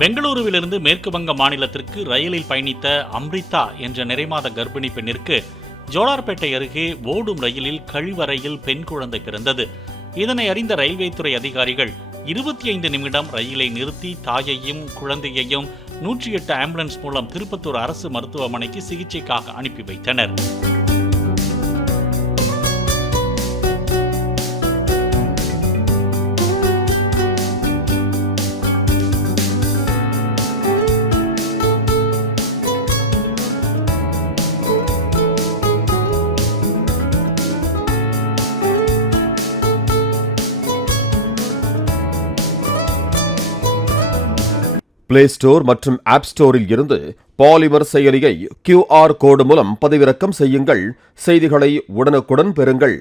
பெங்களூருவிலிருந்து மேற்கு வங்க மாநிலத்திற்கு ரயிலில் பயணித்த அம்ரிதா என்ற நிறைமாத கர்ப்பிணி பெண்ணிற்கு ஜோலார்பேட்டை அருகே ஓடும் ரயிலில் கழிவறையில் பெண் குழந்தை பிறந்தது. இதனை அறிந்த ரயில்வே துறை அதிகாரிகள் 25 நிமிடம் ரயிலை நிறுத்தி தாயையும் குழந்தையையும் 108 ஆம்புலன்ஸ் மூலம் திருப்பத்தூர் அரசு மருத்துவமனைக்கு சிகிச்சைக்காக அனுப்பி வைத்தனர். பிளே ஸ்டோர் மற்றும் ஆப் ஸ்டோரில் இருந்து பாலிமர் செயலியை QR கோடு மூலம் பதிவிறக்கம் செய்யுங்கள். செய்திகளை உடனுக்குடன் பெறுங்கள்.